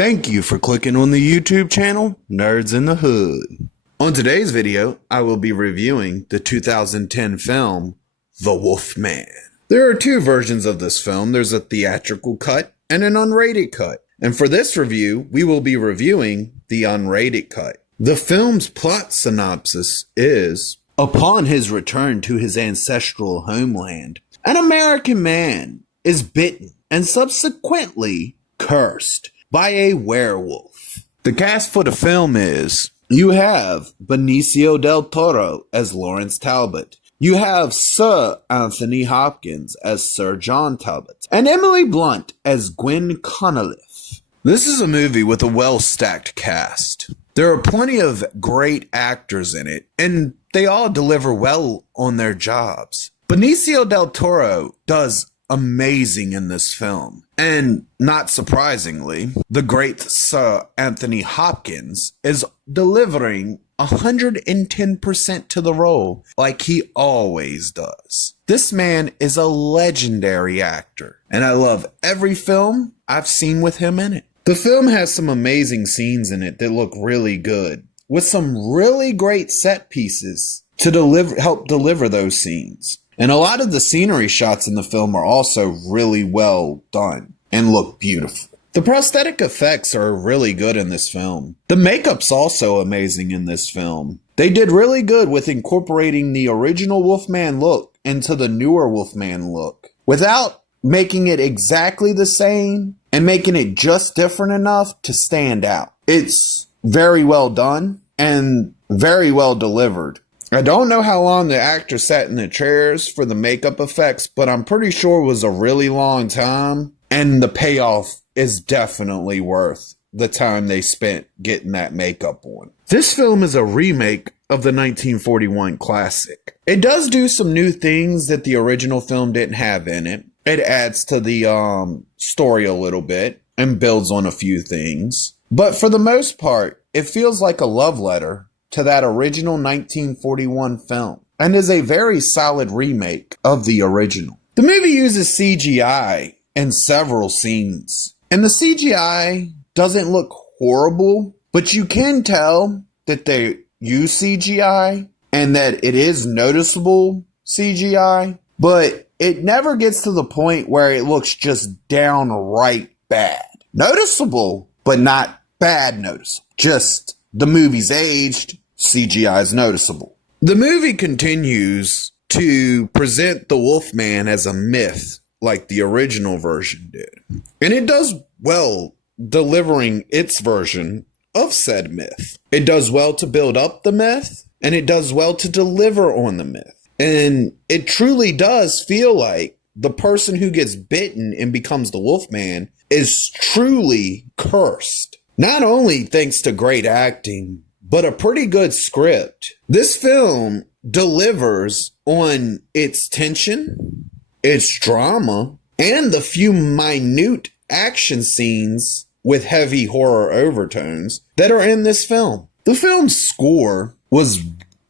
Thank you for clicking on the YouTube channel, Nerds in the Hood. On today's video, I will be reviewing the 2010 film, The Wolfman. There are two versions of this film. There's a theatrical cut and an unrated cut. And for this review, we will be reviewing the unrated cut. The film's plot synopsis is, upon his return to his ancestral homeland, an American man is bitten and subsequently cursed by a werewolf. The cast for the film is, you have Benicio del Toro as Lawrence Talbot. You have Sir Anthony Hopkins as Sir John Talbot. And Emily Blunt as Gwen Conolith. This is a movie with a well-stacked cast. There are plenty of great actors in it, and they all deliver well on their jobs. Benicio del Toro does amazing in this film. And not surprisingly, the great Sir Anthony Hopkins is delivering 110% to the role like he always does. This man is a legendary actor, and I love every film I've seen with him in it. The film has some amazing scenes in it that look really good, with some really great set pieces to help deliver those scenes. And a lot of the scenery shots in the film are also really well done and look beautiful. The prosthetic effects are really good in this film. The makeup's also amazing in this film. They did really good with incorporating the original Wolfman look into the newer Wolfman look without making it exactly the same and making it just different enough to stand out. It's very well done and very well delivered. I don't know how long the actor sat in the chairs for the makeup effects, but I'm pretty sure it was a really long time, and the payoff is definitely worth the time they spent getting that makeup on. This film is a remake of the 1941 classic. It does do some new things that the original film didn't have in it. It adds to the story a little bit and builds on a few things. But for the most part, it feels like a love letter to that original 1941 film, and is a very solid remake of the original. The movie uses CGI in several scenes, and the CGI doesn't look horrible, but you can tell that they use CGI and that it is noticeable CGI, but it never gets to the point where it looks just downright bad. Noticeable, but not bad noticeable. Just the movie's aged, CGI is noticeable. The movie continues to present the Wolfman as a myth like the original version did. And it does well delivering its version of said myth. It does well to build up the myth, and it does well to deliver on the myth. And it truly does feel like the person who gets bitten and becomes the Wolfman is truly cursed. Not only thanks to great acting, but a pretty good script. This film delivers on its tension, its drama, and the few minute action scenes with heavy horror overtones that are in this film. The film's score was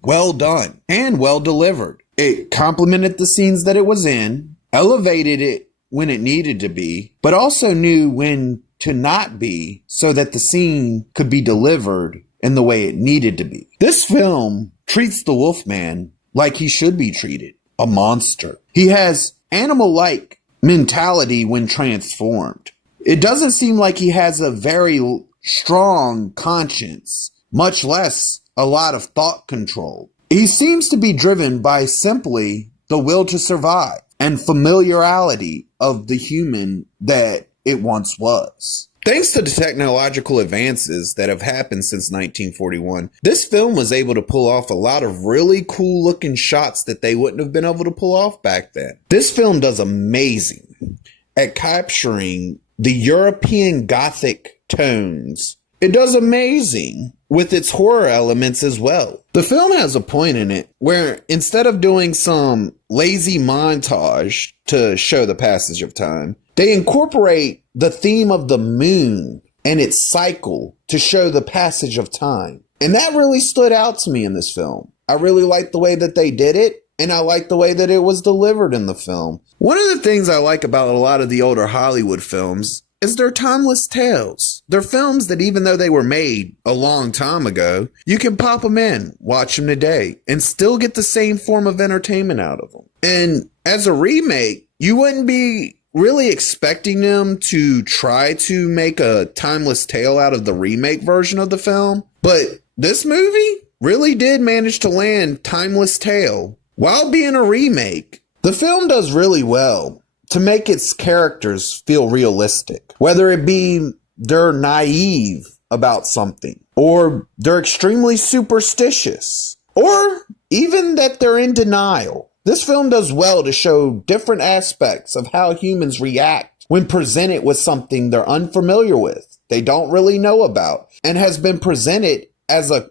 well done and well delivered. It complemented the scenes that it was in, elevated it when it needed to be, but also knew when to not be so that the scene could be delivered in the way it needed to be. This film treats the Wolfman like he should be treated, a monster. He has animal-like mentality when transformed. It doesn't seem like he has a very strong conscience, much less a lot of thought control. He seems to be driven by simply the will to survive and familiarity of the human that it once was. Thanks to the technological advances that have happened since 1941, this film was able to pull off a lot of really cool looking shots that they wouldn't have been able to pull off back then. This film does amazing at capturing the European Gothic tones. It does amazing with its horror elements as well. The film has a point in it where instead of doing some lazy montage to show the passage of time, they incorporate the theme of the moon and its cycle to show the passage of time. And that really stood out to me in this film. I really liked the way that they did it, and I liked the way that it was delivered in the film. One of the things I like about a lot of the older Hollywood films is their timeless tales. They're films that even though they were made a long time ago, you can pop them in, watch them today, and still get the same form of entertainment out of them. And as a remake, you wouldn't be really expecting them to try to make a timeless tale out of the remake version of the film. But this movie really did manage to land timeless tale while being a remake. The film does really well to make its characters feel realistic, whether it be they're naive about something, or they're extremely superstitious, or even that they're in denial. This film does well to show different aspects of how humans react when presented with something they're unfamiliar with, they don't really know about, and has been presented as a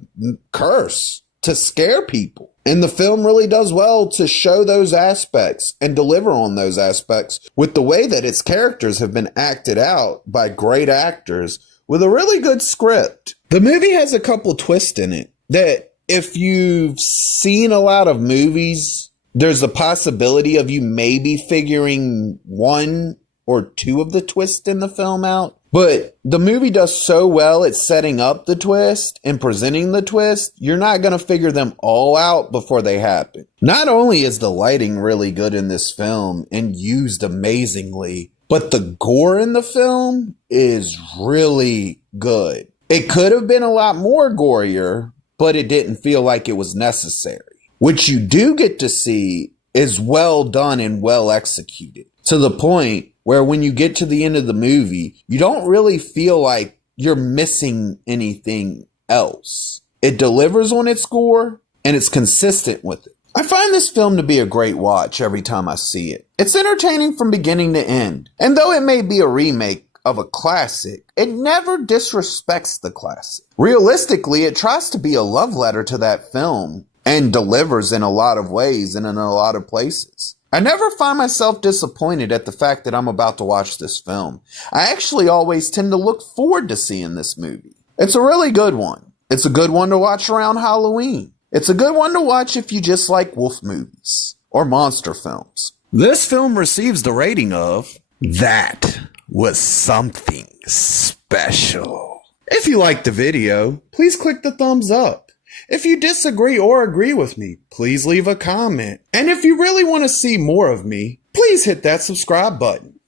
curse to scare people. And the film really does well to show those aspects and deliver on those aspects with the way that its characters have been acted out by great actors with a really good script. The movie has a couple twists in it that if you've seen a lot of movies, there's a possibility of you maybe figuring one or two of the twists in the film out. But the movie does so well at setting up the twist and presenting the twist, you're not going to figure them all out before they happen. Not only is the lighting really good in this film and used amazingly, but the gore in the film is really good. It could have been a lot more gorier, but it didn't feel like it was necessary. What you do get to see is well done and well executed, to the point where when you get to the end of the movie, you don't really feel like you're missing anything else. It delivers on its score and it's consistent with it. I find this film to be a great watch every time I see it. It's entertaining from beginning to end. And though it may be a remake of a classic, it never disrespects the classic. Realistically, it tries to be a love letter to that film and delivers in a lot of ways and in a lot of places. I never find myself disappointed at the fact that I'm about to watch this film. I actually always tend to look forward to seeing this movie. It's a really good one. It's a good one to watch around Halloween. It's a good one to watch if you just like wolf movies or monster films. This film receives the rating of, "That was something special." If you liked the video, please click the thumbs up. If you disagree or agree with me, please leave a comment. And if you really want to see more of me, please hit that subscribe button.